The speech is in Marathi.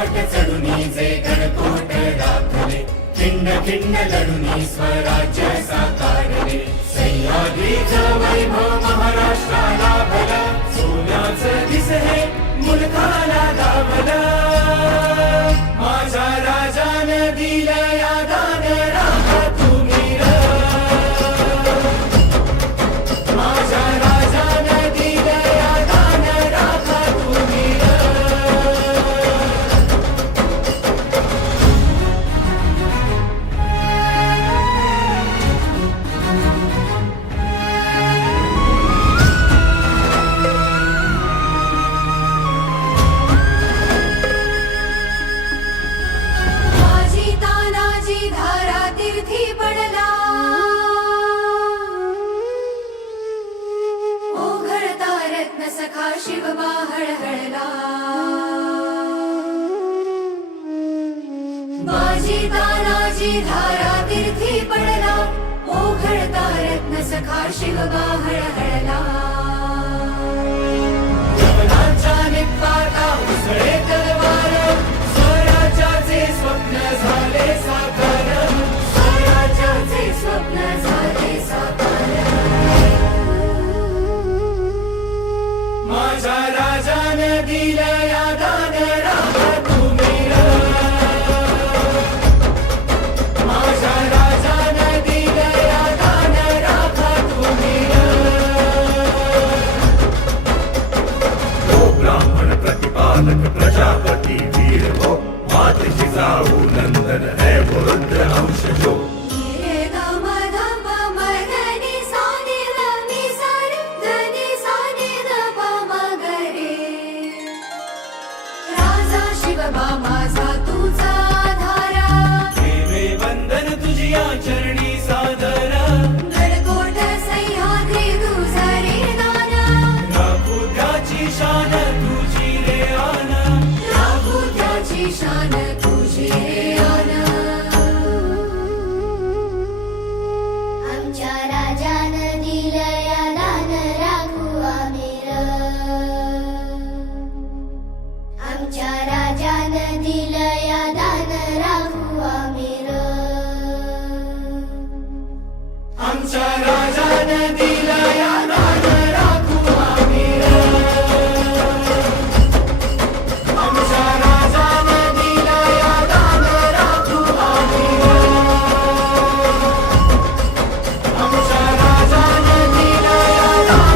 घाट चढुनी जे गणकोट दाखले, खिंड खिंड लढुनी स्वराज्य साकारले. सह्याद्रीचं वैभव महाराष्ट्राला भलं, सोन्याचं दिस हे मुलखाला दाभलं. माझ्या राजानं दिलं या दान राखा तुम्ही र. माझ्या राजानं दिलं या दान राखा तुम्ही र. माझी तानाजी धारा तीर्थी पडला, ओघळता रत्न सखा शिवबा हळहळला. माझी तानाजी धारा तीर्थी पडला, ओघळता रत्न सखा शिवबा हळहळला. यवनांच्या निपाता उसळे तलवार, स्वराज्याचे स्वप्न झाले साकार. स्वराज्याचे स्वप्न झाले साकार. माझ्या राजानं दिलं या दान राखा तुम्ही र. माझ्या राजानं दिलं या दान राखा तुम्ही र. ब्राह्मण प्रतिपालक प्रजापती वीर हो, मातेची जाऊ नंद